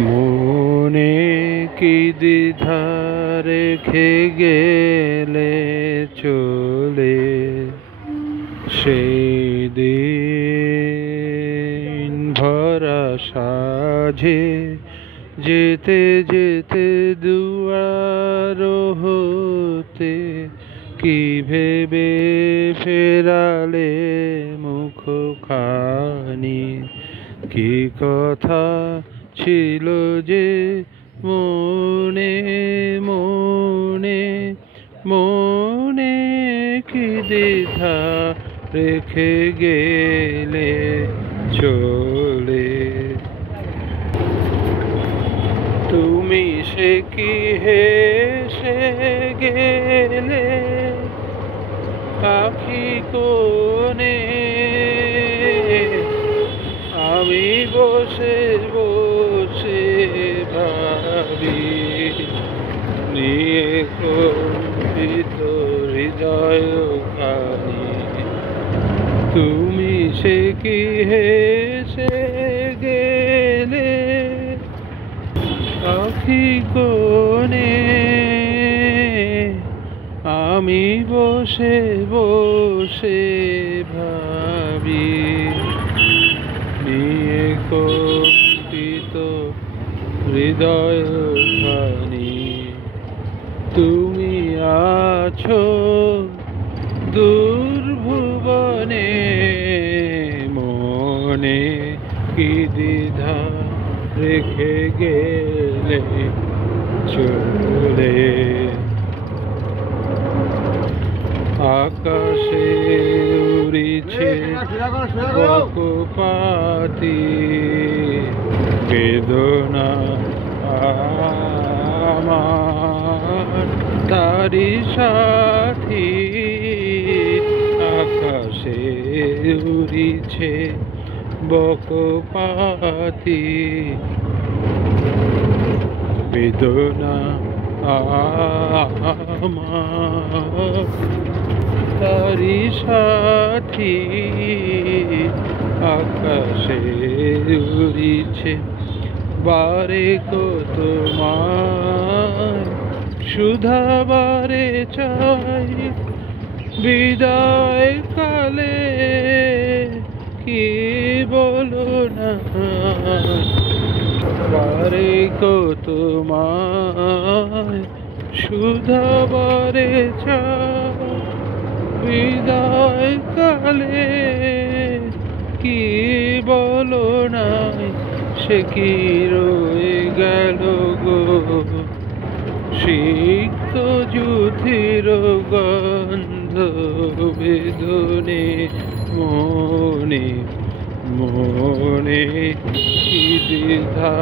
মনে কি দ্বিধা রেখে গেলে চলে, সেই দিন ভরা সাঝে যেতে যেতে দুয়ার হতে কি ভেবে ফেরালে মুখখানি, কি কথা ছিল যে মনে মনে মনে কি দ্বিধা রেখে গেলে চলে। তুমি সে কি হেসে গেলে আখি কোণে, আমি বসে বসে ভাবি নিয়ে কম্পিত হৃদয় খানি। তুমি সে কি হেসে গেলে আখি কোণে, আমি বসে বসে ভাবি নিয়ে কম্পিত হৃদয় খানি। তুমি আছো দুর্ভুবনে, মনে কি দ্বিধা রেখে গেলে চলে। আকাশে উড়িছে বকপাতি, বেদনা আমার তারি সাথী। আকাশে উড়িছে বকপাতি, বেদনা আমার তারি সাথী। আকাশে উড়িছে বারে কত তোমার সুধা বারে চাই, বিদায় কালে কি বলো না, বারে কত তোমায় সুধা বারে চাই, বিদায় কালে কি বলো না, সে কি রয়ে গেল গো সিক্ত যুথির গন্ধ বেদনে মনে মনে কি দ্বিধা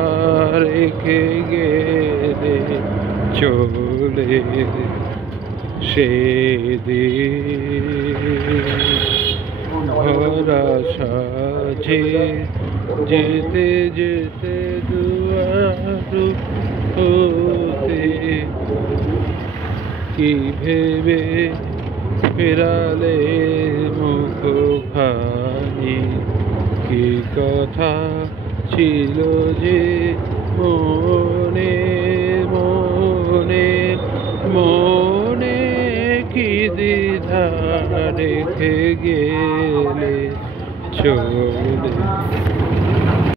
রেখে গেলে চলে। সেদিন ভরা সাঝে যেতে যেতে দুয়ার হতে কি ভেবে ফেরালে মুখখানি, কি কথা ছিল যে মনে মনে মনে কি দ্বিধা রেখে গেলে চলে।